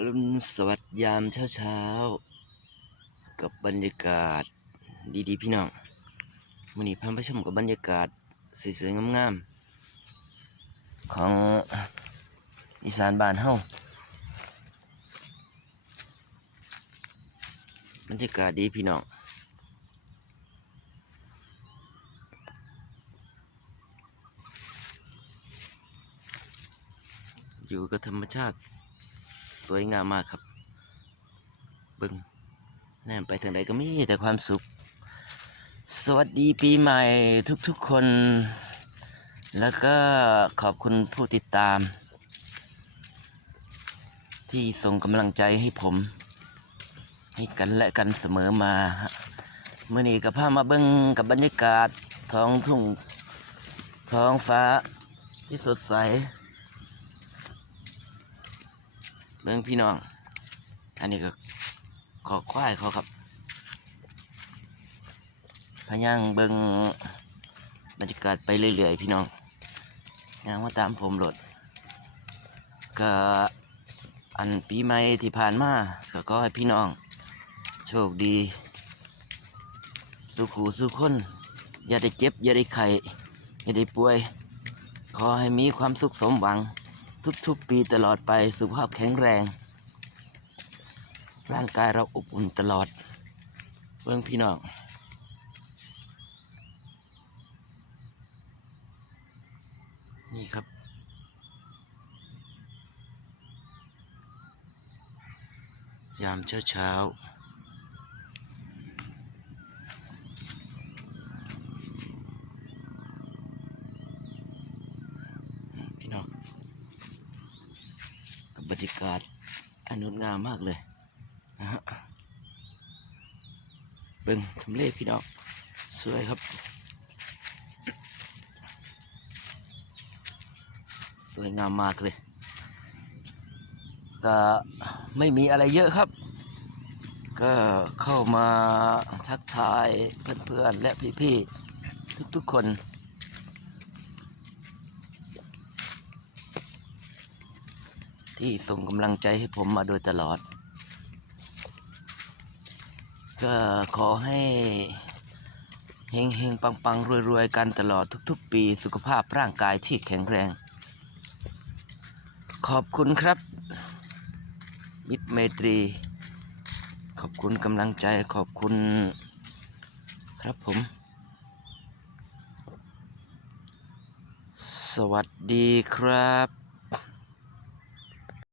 อรุณสวัสดิ์ยามเช้าเช้าๆ กับบรรยากาศดีๆ พี่น้องวันนี้พาไปชมกับบรรยากาศสวยๆงามๆ ของอีสานบ้านเฮาบรรยากาศดีพี่น้องอยู่กับธรรมชาติ สวยงามมากครับ บึงแนมไปทางใดก็มีแต่ความสุข สวัสดีปีใหม่ทุกๆคน แล้วก็ขอบคุณผู้ติดตาม ที่ส่งกำลังใจให้ผม ให้กันและกันเสมอมาเมื่อนี้กับพามาเบิ้งกับบรรยากาศท้องทุ่งท้องฟ้าที่สดใส เบิ่งพี่น้อง อันนี้ก็ขอควายเขาครับพย่างเบิ่งบรรยากาศไปเรื่อยๆพี่น้องย่างมาตามผมรถก็อันปีใหม่ที่ผ่านมาก็ขอให้พี่น้อง โชคดี สุขูสุขคน อย่าได้เจ็บ อย่าได้ไข้อย่าได้ป่วย ขอให้มีความสุขสมหวัง ทุกๆ ปีตลอดไปสุขภาพแข็งแรง ร่างกายเราอบอุ่นตลอดเพื่อนพี่น้องนี่ครับ ยามเช้าเช้าพี่น้อง บรรยากาศอันงดงามมากเลยนะฮะเบิ่งทำเลพี่น้องสวยครับ สวยงามมากเลยก็ไม่มีอะไรเยอะครับ ก็เข้ามาทักทายเพื่อนๆและพี่ๆทุกๆคน ที่ส่งกำลังใจให้ผมมาโดยตลอด ก็ขอให้เฮงเฮงปังปังรวยรวยๆ กันตลอดทุกๆ ปีสุขภาพร่างกายที่แข็งแรง ขอบคุณครับ มิตรเมตรี ขอบคุณกำลังใจขอบคุณครับผม สวัสดีครับ